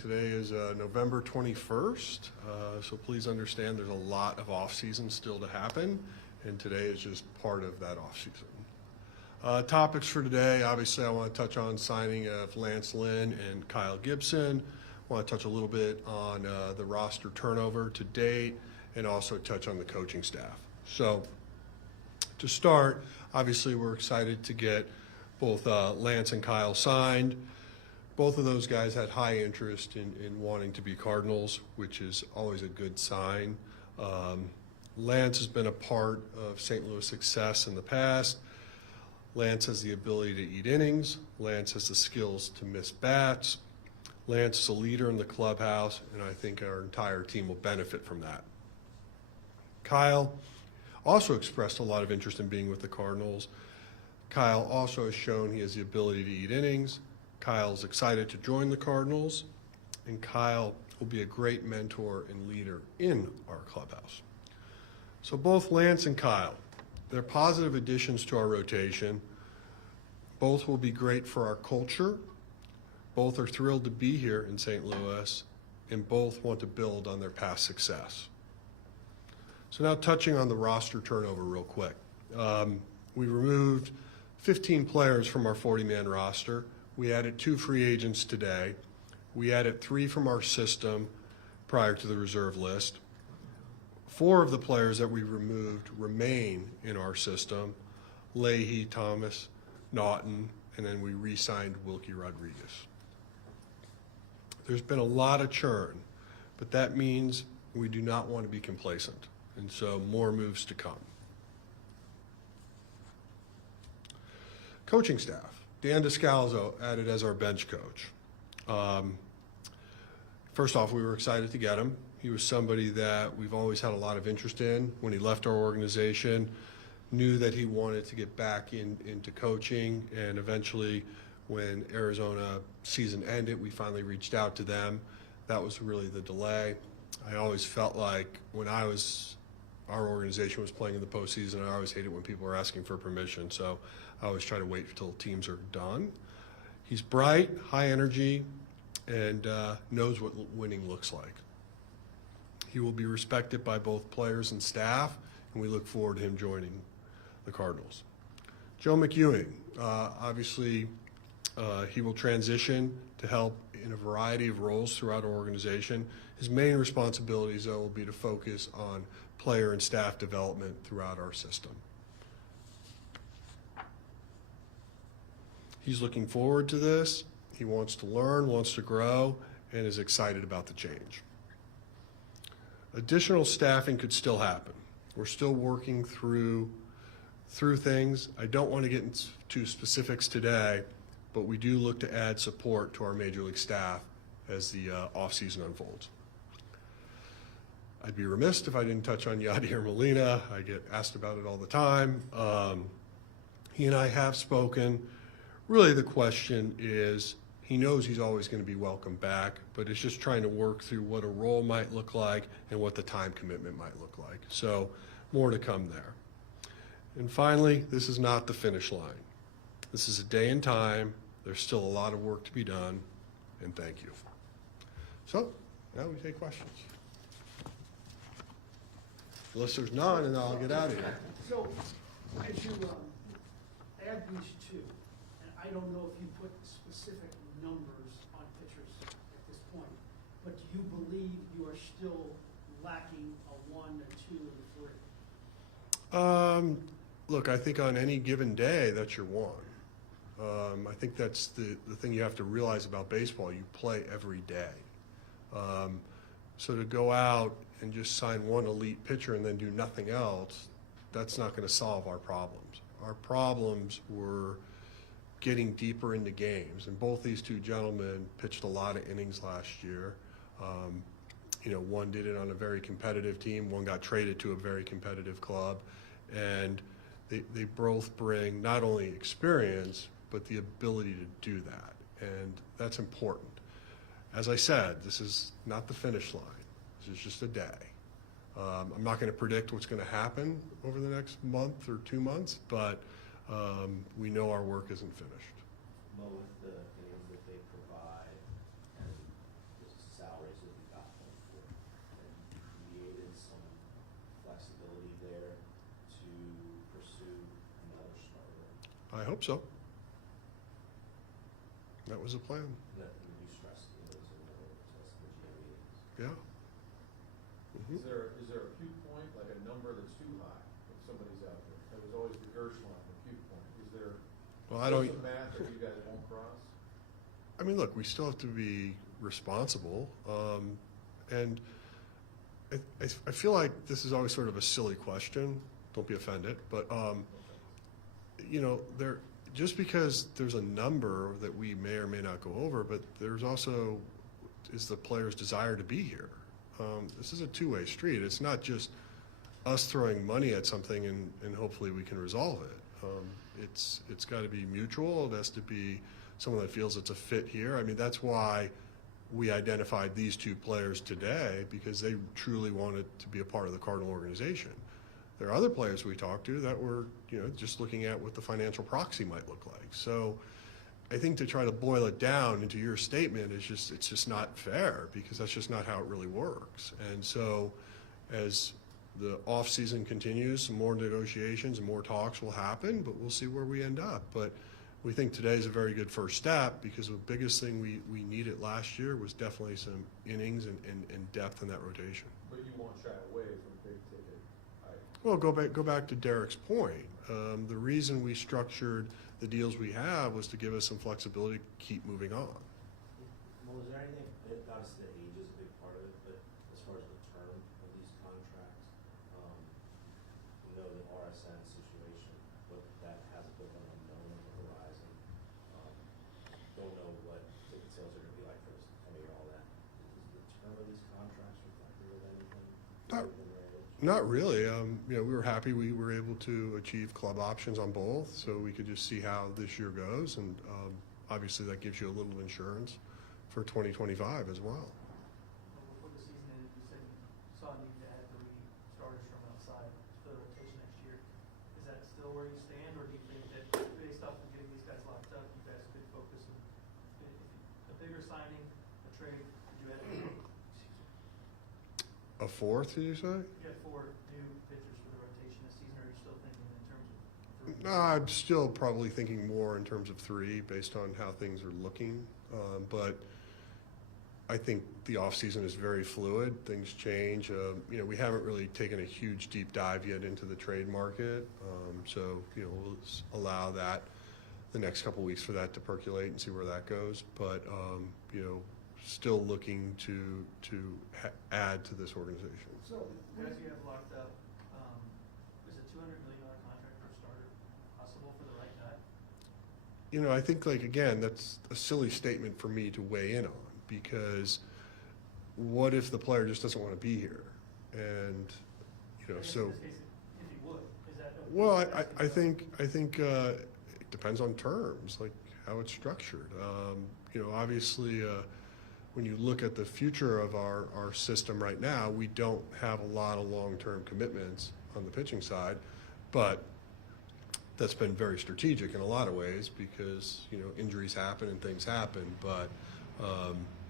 Today is November 21st, so please understand there's a lot of off-season still to happen, and today is just part of that off-season. Topics for today, obviously I want to touch on signing of Lance Lynn and Kyle Gibson. I want to touch a little bit on the roster turnover to date, and also touch on the coaching staff. So to start, obviously we're excited to get both Lance and Kyle signed. Both of those guys had high interest in wanting to be Cardinals, which is always a good sign. Lance has been a part of St. Louis' success in the past. Lance has the ability to eat innings. Lance has the skills to miss bats. Lance is a leader in the clubhouse, and I think our entire team will benefit from that. Kyle also expressed a lot of interest in being with the Cardinals. Kyle also has shown he has the ability to eat innings. Kyle's excited to join the Cardinals, and Kyle will be a great mentor and leader in our clubhouse. So both Lance and Kyle, they're positive additions to our rotation. Both will be great for our culture. Both are thrilled to be here in St. Louis, and both want to build on their past success. So now touching on the roster turnover real quick. We removed 15 players from our 40-man roster. We added 2 free agents today. We added 3 from our system prior to the reserve list. 4 of the players that we removed remain in our system: Leahy, Thomas, Naughton, and then we re-signed Wilkie Rodriguez. There's been a lot of churn, but that means we do not want to be complacent, and so more moves to come. Coaching staff. Dan Descalzo added as our bench coach. First off, we were excited to get him. He was somebody that we've always had a lot of interest in. When he left our organization, knew that he wanted to get back into coaching, and eventually when Arizona season ended, we finally reached out to them. That was really the delay. I always felt like when our organization was playing in the postseason, I always hated when people were asking for permission, so I always try to wait until teams are done. He's bright, high energy, and knows what winning looks like. He will be respected by both players and staff, and we look forward to him joining the Cardinals. Joe McEwing, obviously he will transition to help in a variety of roles throughout our organization. His main responsibilities, though, will be to focus on player and staff development throughout our system. He's looking forward to this. He wants to learn, wants to grow, and is excited about the change. Additional staffing could still happen. We're still working through things. I don't want to get into specifics today, but we do look to add support to our Major League staff as the offseason unfolds. I'd be remiss if I didn't touch on Yadier Molina. I get asked about it all the time. He and I have spoken. Really the question is, he knows he's always going to be welcome back, but it's just trying to work through what a role might look like and what the time commitment might look like. So more to come there. And finally, this is not the finish line. This is a day in time. There's still a lot of work to be done, and thank you. So now we take questions. Unless there's none, and I'll get out of here. So as you add these 2, and I don't know if you put specific numbers on pitchers at this point, but do you believe you are still lacking a 1, a 2, and a 3? Look, I think on any given day, that's your 1. I think that's the thing you have to realize about baseball. You play every day. So to go out and just sign 1 elite pitcher and then do nothing else, that's not going to solve our problems. Our problems were getting deeper into games, and both these 2 gentlemen pitched a lot of innings last year. One did it on a very competitive team, one got traded to a very competitive club, and they both bring not only experience, but the ability to do that, and that's important. As I said, this is not the finish line. This is just a day. I'm not going to predict what's going to happen over the next month or 2 months, but we know our work isn't finished. Mo, with the innings that they provide and just hope so. That was the plan. That reduce stress deals and test the GM meetings. Yeah. Mhm. Is there a cue point, like a number that's too high if somebody's out there? That was always the Gershwin, the cue point. Is there Well, I don't. some math that you guys won't cross? I mean, look, we still have to be responsible, and I feel like this is always sort of a silly question. Don't be offended, but you know, just because there's a number that we may or may not go over, but there's also is the player's desire to be here. This is a two-way street. It's not just us throwing money at something and hopefully we can resolve it. It's got to be mutual. It has to be someone that feels it's a fit here. I mean, that's why we identified these two players today, because they truly wanted to be a part of the Cardinal organization. There are other players we talked to that were, you know, just looking at what the financial proxy might look like. So I think to try to boil it down into your statement is it's just not fair, because that's just not how it really works. And so as the off season continues, some more negotiations and more talks will happen, but we'll see where we end up. But we think today is a very good first step, because the biggest thing we needed last year was definitely some innings and depth in that rotation. But you won't shy away from big ticket items. Well, go back to Derek's point. The reason we structured the deals we have was to give us some flexibility to keep moving on. Well, is there anything, obviously the age is a big part of it, but as far as the term of these contracts, we know the RSN situation, but that has a bit of an unknown on the horizon. Don't know what ticket sales are gonna be like for this coming year, all that. Is the term of these contracts reflective of anything? Not- other than their age? Not really. You know, we were happy we were able to achieve club options on both, so we could just see how this year goes, and obviously that gives you a little insurance for 2025 as well. Before the season ended, you said you saw a need to add 3 starters from outside for the rotation next year. Is that still where you stand, or do you think that based off of getting these guys locked up, you guys could focus on a bigger signing, a trade? Could you add A fourth, did you say? you had 4 new pitchers for the rotation this season, or are you still thinking in terms of 3? No, I'm still probably thinking more in terms of 3 based on how things are looking. But I think the offseason is very fluid. Things change. You know, we haven't really taken a huge deep dive yet into the trade market. So, you know, we'll allow that the next couple weeks for that to percolate and see where that goes. But, you know, still looking to add to this organization. So, Guys you have locked up, is a $200 million contract for a starter possible for the right guy? You know, I think, like, again, that's a silly statement for me to weigh in on, because what if the player just doesn't want to be here? And, you know, I guess so, in this case, if he would, is that? well, I think it depends on terms, like how it's structured. You know, obviously, when you look at the future of our system right now, we don't have a lot of long-term commitments on the pitching side, but that's been very strategic in a lot of ways, because, you know, injuries happen and things happen, but,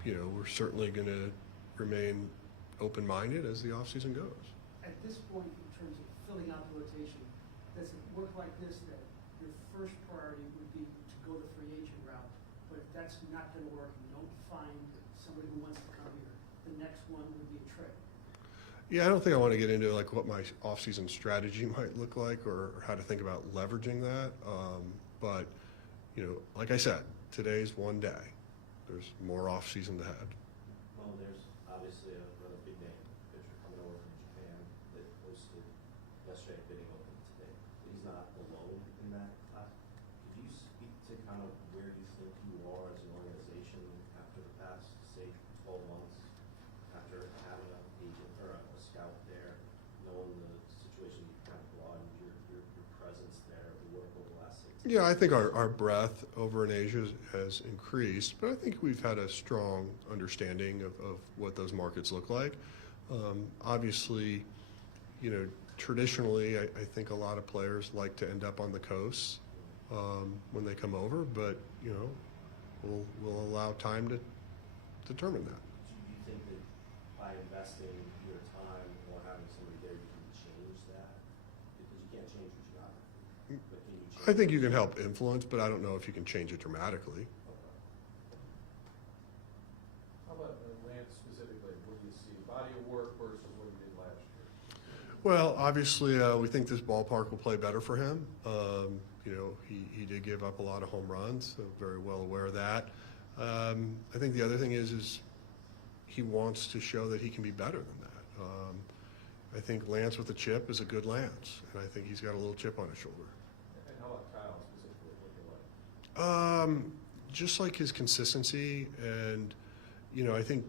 you know, we're certainly going to remain open-minded as the offseason goes. at this point, in terms of filling out the rotation, does it work like this, that your first priority would be to go the free agent route? But if that's not gonna work, and you don't find somebody who wants to come here, the next one would be a trade. Yeah, I don't think I want to get into like what my off-season strategy might look like, or how to think about leveraging that. But, you know, like I said, today's one day. There's more off-season to head. Well, there's obviously another big name pitcher coming over from Japan that hosted yesterday bidding open today. He's not alone in that class. Could you speak to kind of where you think you are as an organization after the past, say, 12 months, after having an agent or a scout there, knowing the situation you kind of broadened your presence there, the work over the last 6 Yeah, I think our breadth over in Asia has increased, but I think we've had a strong understanding of what those markets look like. Obviously, you know, traditionally, I think a lot of players like to end up on the coast when they come over, but, you know, we'll allow time to determine that. Do you think that by investing your time or having somebody there, you can change that? Because you can't change your geography, but can you change I think you can help influence, but I don't know if you can change it dramatically. How about Lance specifically? What do you see? Body of work versus what he did last year? Well, obviously, we think this ballpark will play better for him. You know, he did give up a lot of home runs, so very well aware of that. I think the other thing is he wants to show that he can be better than that. I think Lance with a chip is a good Lance, and I think he's got a little chip on his shoulder. And how about Kyle specifically? What do you like? Just like his consistency, and you know, I think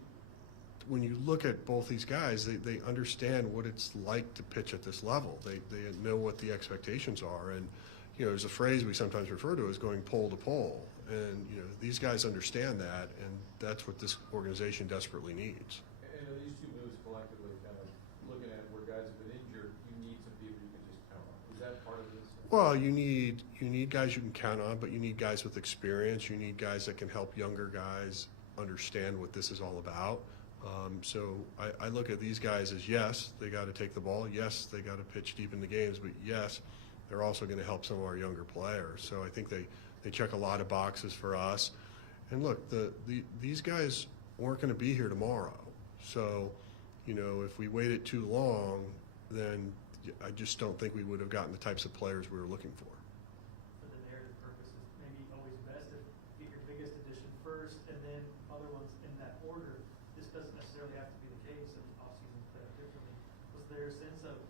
when you look at both these guys, they understand what it's like to pitch at this level. They know what the expectations are, and you know, there's a phrase we sometimes refer to as going pole to pole, and you know, these guys understand that, and that's what this organization desperately needs. And are these two moves collectively kind of looking at where guys have been injured, you need some people you can just count on? Is that part of this? Well, you need guys you can count on, but you need guys with experience. You need guys that can help younger guys understand what this is all about. So I look at these guys as, yes, they got to take the ball. Yes, they got to pitch deep in the games, but yes, they're also going to help some of our younger players. So I think they check a lot of boxes for us. And look, these guys weren't going to be here tomorrow. So, you know, if we waited too long, then I just don't think we would have gotten the types of players we were looking for. For the narrative purposes, maybe always best to get your biggest addition first and then other ones in that order. This doesn't necessarily have to be the case, and off-season play out differently. Was there a sense of,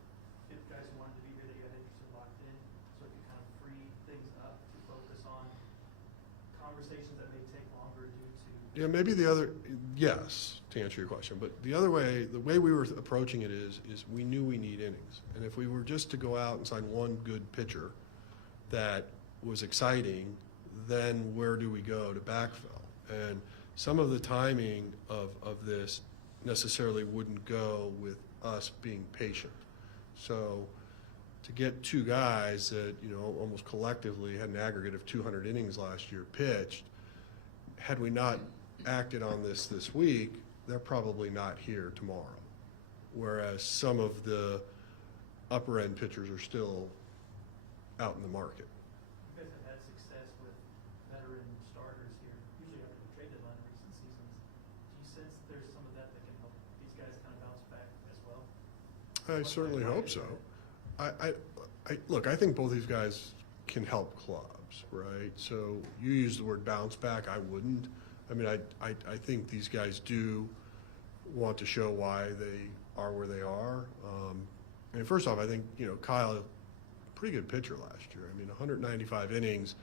if guys who wanted to be here, they got interested locked in, so it could kind of free things up to focus on conversations that may take longer due to? Yeah, maybe the other, yes, to answer your question, but the other way, the way we were approaching it is we knew we need innings. And if we were just to go out and sign one good pitcher that was exciting, then where do we go to backfill? And some of the timing of this necessarily wouldn't go with us being patient. So to get two guys that, you know, almost collectively had an aggregate of 200 innings last year pitched, had we not acted on this week, they're probably not here tomorrow. Whereas some of the upper end pitchers are still out in the market. You guys have had success with veteran starters here, usually after the trade deadline in recent seasons. Do you sense that there's some of that that can help these guys kind of bounce back as well? I certainly hope so. Look, I think both these guys can help clubs, right? So you use the word bounce back, I wouldn't. I mean, I think these guys do want to show why they are where they are. And first off, I think, you know, Kyle, pretty good pitcher last year. I mean, 195 innings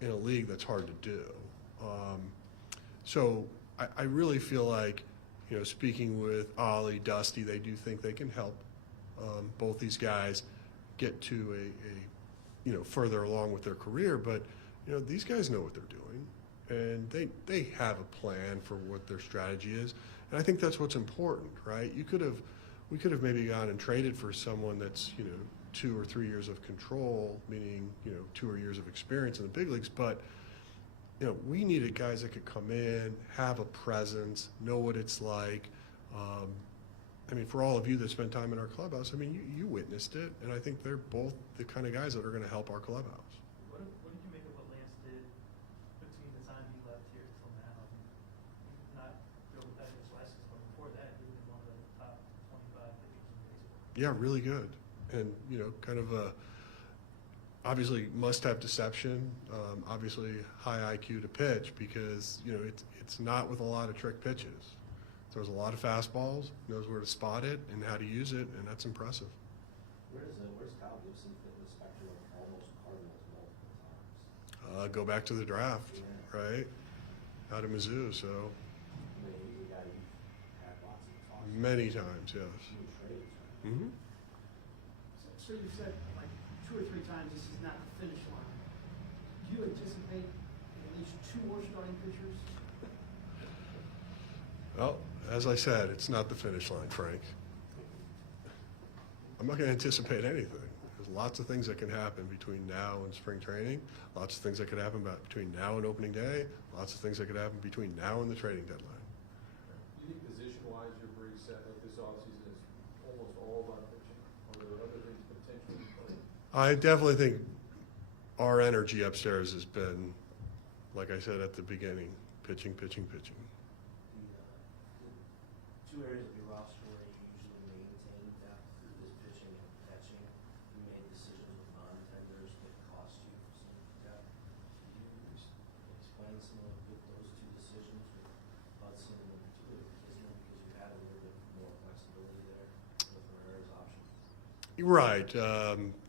in a league that's hard to do. So I really feel like, you know, speaking with Ollie, Dusty, they do think they can help both these guys get to a you know, further along with their career. But, you know, these guys know what they're doing, and they have a plan for what their strategy is. And I think that's what's important, right? We could have maybe gone and traded for someone that's, you know, 2 or 3 years of control, meaning, you know, 2 years of experience in the big leagues. But, you know, we needed guys that could come in, have a presence, know what it's like. I mean, for all of you that spent time in our clubhouse, I mean, you witnessed it, and I think they're both the kind of guys that are going to help our clubhouse. What did you make of what Lance did between the time he left here till now? Not real competitive last season, but before that, he was one of the top 25 pitchers in baseball. Yeah, really good. And, you know, kind of obviously must-have deception, obviously high IQ to pitch, because, you know, it's not with a lot of trick pitches. Throws a lot of fastballs, knows where to spot it and how to use it, and that's impressive. Where's Kyle Gibson fit in the spectrum of almost Cardinals multiple times? Go back to the draft, right? Out of Mizzou, so I mean, he's a guy you've had lots of talks with. many times, yes. Few trades, right? Mm-hmm. So you said like 2 or 3 times this is not the finish line. Do you anticipate at least 2 more starting pitchers? Well, as I said, it's not the finish line, Frank. I'm not going to anticipate anything. There's lots of things that can happen between now and spring training, lots of things that could happen between now and opening day, lots of things that could happen between now and the trading deadline. Do you think position-wise you're pretty set, like this offseason is almost all about pitching? Or are there other things potentially in play? I definitely think our energy upstairs has been, like I said at the beginning, pitching, pitching, pitching. The two areas of your roster where you usually maintain depth is pitching and catching. You made decisions with non-tenders that cost you some depth. Can you explain some of those two decisions with Hudson and particularly with Kisner, because you had a little bit more flexibility there with Herrera's option? Right.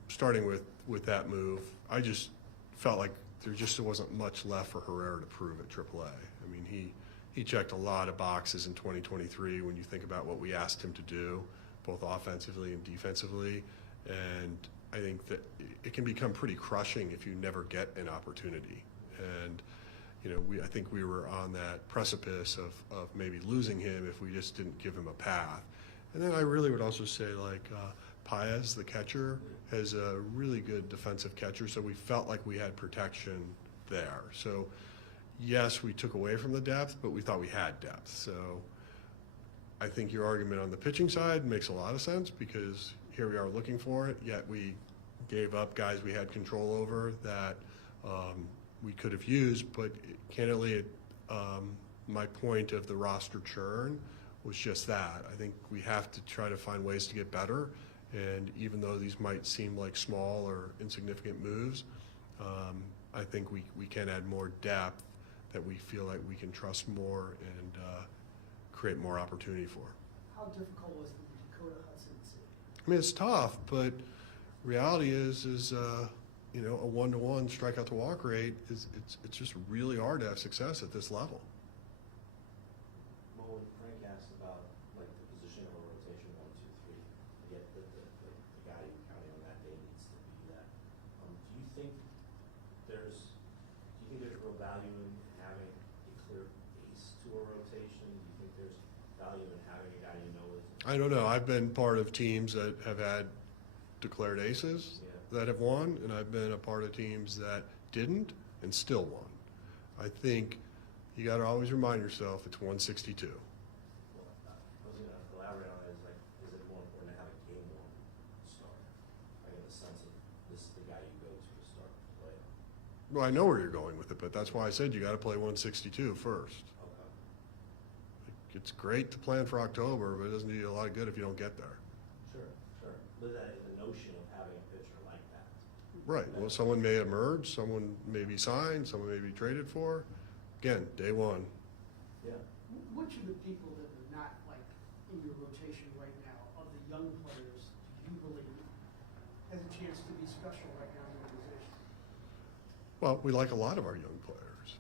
Starting with that move, I just felt like there just wasn't much left for Herrera to prove at AAA. I mean, he checked a lot of boxes in 2023 when you think about what we asked him to do, both offensively and defensively. And I think that it can become pretty crushing if you never get an opportunity. And, you know, I think we were on that precipice of maybe losing him if we just didn't give him a path. And then I really would also say, like, Paez, the catcher, has a really good defensive catcher, so we felt like we had protection there. So, yes, we took away from the depth, but we thought we had depth. So I think your argument on the pitching side makes a lot of sense because here we are looking for it, yet we gave up guys we had control over that we could have used. But candidly, my point of the roster churn was just that. I think we have to try to find ways to get better. And even though these might seem like small or insignificant moves, I think we can add more depth that we feel like we can trust more and create more opportunity for. How difficult was the Dakota Hudson decision? I mean, it's tough, but reality is you know, a 1-to-1 strikeout to walk rate it's just really hard to have success at this level. Well, when Frank asked about like the position of a rotation 1, 2, 3, I get that the guy you're counting on that day needs to be that. Do you think there's real value in having a clear ace to a rotation? Do you think there's value in having a guy you know is? I don't know. I've been part of teams that have had declared aces that have won, and I've been a part of teams that didn't and still won. I think you got to always remind yourself it's 162. Well, I was going to elaborate on it. Is it more important to have a game one start? Like in the sense of this is the guy you go to start the play on. Well, I know where you're going with it, but that's why I said you got to play 162 first. Okay. It's great to plan for October, but it doesn't do you a lot of good if you don't get there. Sure. But the notion of having a pitcher like that. Right. Well, someone may emerge, someone may be signed, someone may be traded for. Again, day one. Yeah. Which of the people that are not like in your rotation right now, of the young players, do you believe has a chance to be special right now in the organization? Well, we like a lot of our young players.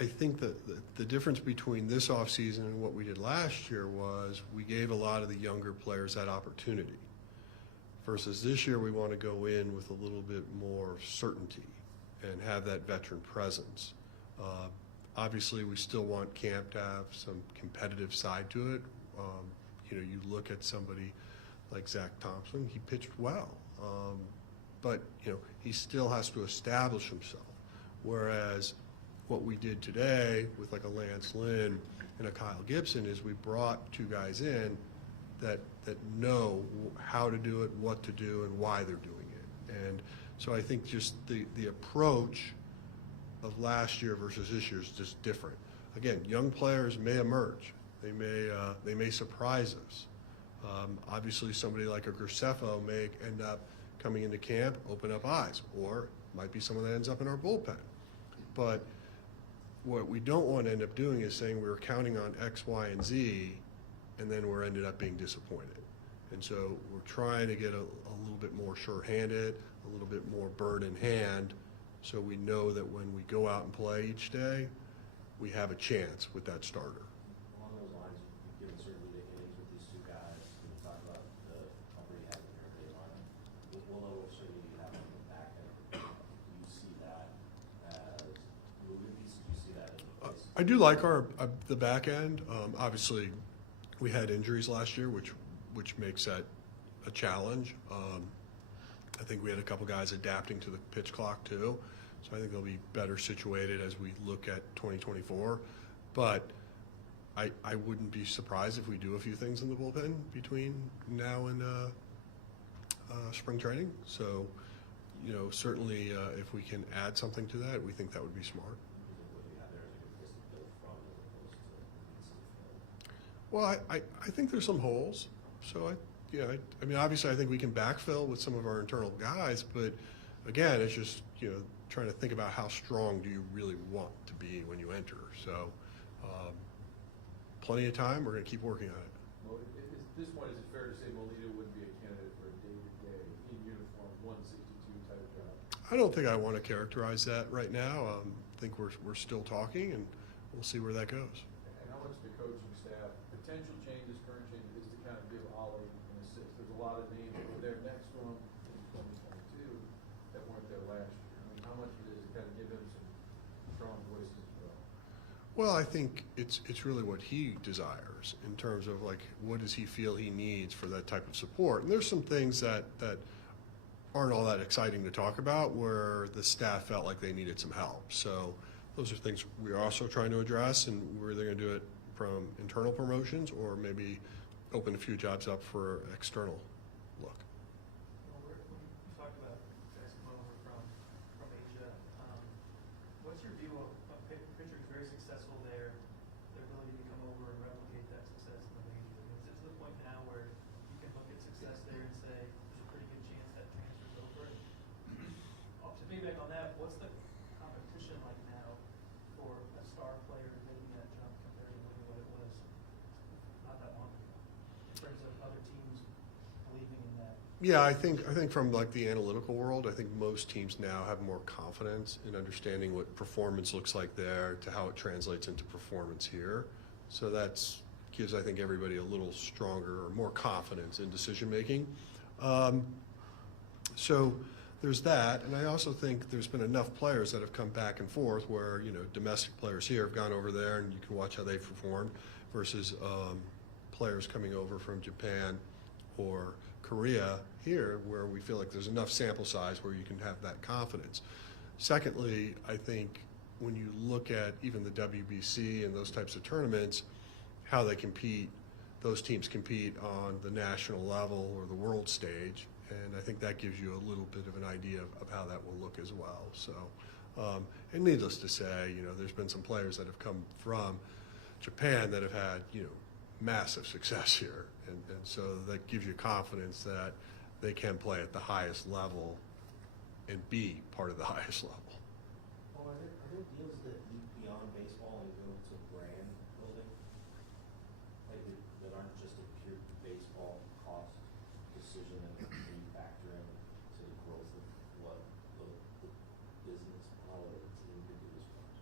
I think that the difference between this offseason and what we did last year was we gave a lot of the younger players that opportunity. Versus this year, we want to go in with a little bit more certainty and have that veteran presence. Obviously, we still want camp to have some competitive side to it. You know, you look at somebody like Zach Thompson, he pitched well. But, you know, he still has to establish himself. Whereas what we did today with like a Lance Lynn and a Kyle Gibson is we brought two guys in that know how to do it, what to do, and why they're doing it. And so I think just the approach of last year versus this year is just different. Again, young players may emerge. They may surprise us. Obviously, somebody like a Graceffo may end up coming into camp, open up eyes, or might be someone that ends up in our bullpen. But what we don't want to end up doing is saying we were counting on X, Y, and Z, and then we're ended up being disappointed. And so we're trying to get a little bit more sure-handed, a little bit more bird in hand, so we know that when we go out and play each day, we have a chance with that starter. Along those lines, you've given certainly the innings with these two guys. We talked about the company you have in your day line. What level of certainty do you have on the back end? Do you see that as moving pieces? Do you see that as a place? I do like the back end. Obviously, we had injuries last year, which makes that a challenge. I think we had a couple guys adapting to the pitch clock too, so I think they'll be better situated as we look at 2024. But I wouldn't be surprised if we do a few things in the bullpen between now and spring training. So certainly if we can add something to that, we think that would be smart. What do you have there is a good place to build from as opposed to needs to fill. Well, I think there's some holes. So I mean, obviously, I think we can backfill with some of our internal guys, but again, it's just trying to think about how strong do you really want to be when you enter. So, plenty of time. We're going to keep working on it. Well, at this point, is it fair to say Molina would be a candidate for a day-to-day, in uniform, 162 type job? I don't think I want to characterize that right now. I think we're still talking, and we'll see where that goes. And how much the coaching staff, potential changes, current changes, is to kind of give Ollie an assist? There's a lot of names that were there next to him in 2022 that weren't there last year. I mean, how much of it is to kind of give him some strong voices as well? Well, I think it's really what he desires in terms of like what does he feel he needs for that type of support. And there's some things that aren't all that exciting to talk about where the staff felt like they needed some help. So those are things we're also trying to address, and we're either going to do it from internal promotions or maybe open a few jobs up for external look. Well, when you talked about guys coming over from Asia, what's your view of pitcher who's very successful there, their ability to come over and replicate that success in the major league? Is it to the point now where you can look at success there and say there's a pretty good chance that transfers over? To piggyback on that, what's the competition like now for a star player making that jump compared to maybe what it was not that long ago, in terms of other teams believing in that? Yeah, I think from like the analytical world, I think most teams now have more confidence in understanding what performance looks like there to how it translates into performance here. So that's gives, I think, everybody a little stronger or more confidence in decision making. So there's that, and I also think there's been enough players that have come back and forth where domestic players here have gone over there and you can watch how they perform versus players coming over from Japan or Korea here where we feel like there's enough sample size where you can have that confidence. Secondly, I think when you look at even the WBC and those types of tournaments, how they compete, those teams compete on the national level or the world stage, and I think that gives you a little bit of an idea of how that will look as well. So, and needless to say, there's been some players that have come from Japan that have had, massive success here, and so that gives you confidence that they can play at the highest level and be part of the highest level. Well, are there deals that look beyond baseball and go to brand building? Like that aren't just a pure baseball cost decision and you factor in to the growth of what the business model of the team could do as far as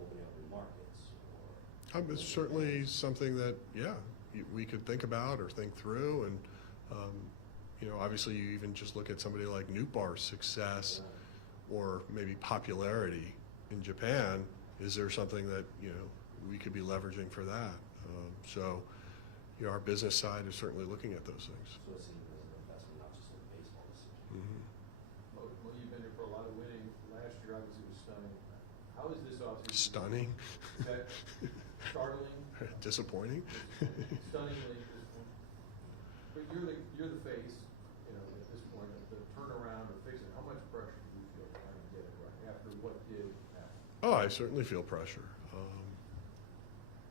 opening up new markets or It's certainly something that, we could think about or think through, and obviously you even just look at somebody like Newbar's success or maybe popularity in Japan. Is there something that we could be leveraging for that? So our business side is certainly looking at those things. so it's seen as an investment, not just a baseball decision. Mm-hmm. Well, you've been here for a lot of winning. Last year, obviously, was stunning. How is this offseason? Stunning. Is that startling? Disappointing. Stunningly at this point. But you're the face, at this point, of the turnaround or fixing. How much pressure do you feel trying to get it right after what did happen? Oh, I certainly feel pressure.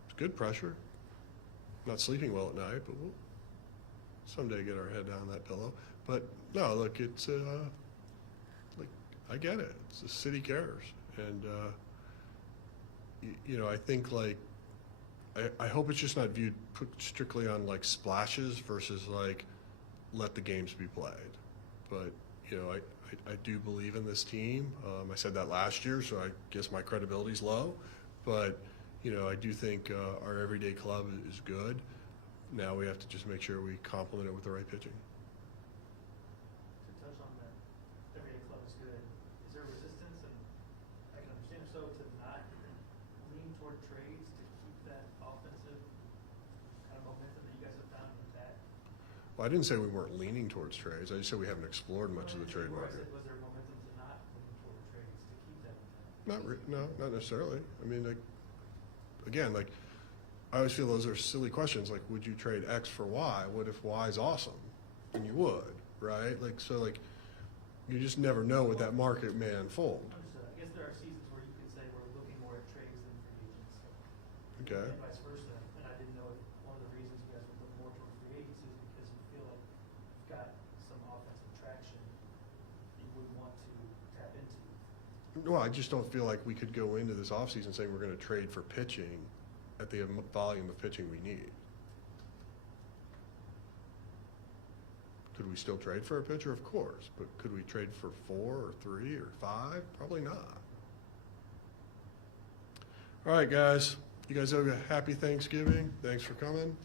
It's good pressure. Not sleeping well at night, but we'll someday get our head down that pillow. But no, look, it's I get it. It's the city cares, and I think I hope it's just not viewed put strictly on like splashes versus like let the games be played. But I do believe in this team. I said that last year, so I guess my credibility's low. But I do think our everyday club is good. Now we have to just make sure we complement it with the right pitching. To touch on that, everyday club is good. Is there resistance, and I can understand if so, to not lean toward trades to keep that offensive kind of momentum that you guys have found intact? Well, I didn't say we weren't leaning towards trades. I just said we haven't explored much of the trade market. Was there momentum to not lean toward trades to keep that intact? Not necessarily. I mean, again, I always feel those are silly questions. Like, would you trade X for Y? What if Y is awesome? And you would, right? You just never know what that market may unfold. Understood. I guess there are seasons where you could say we're looking more at trades than free agents. Okay? And vice versa. And I didn't know if one of the reasons you guys would look more toward free agency is because you feel like you've got some offensive traction you would want to tap into. Well, I just don't feel like we could go into this offseason saying we're going to trade for pitching at the volume of pitching we need. Could we still trade for a pitcher? Of course. But could we trade for 4 or 3 or 5? Probably not. All right, guys. You guys have a happy Thanksgiving. Thanks for coming.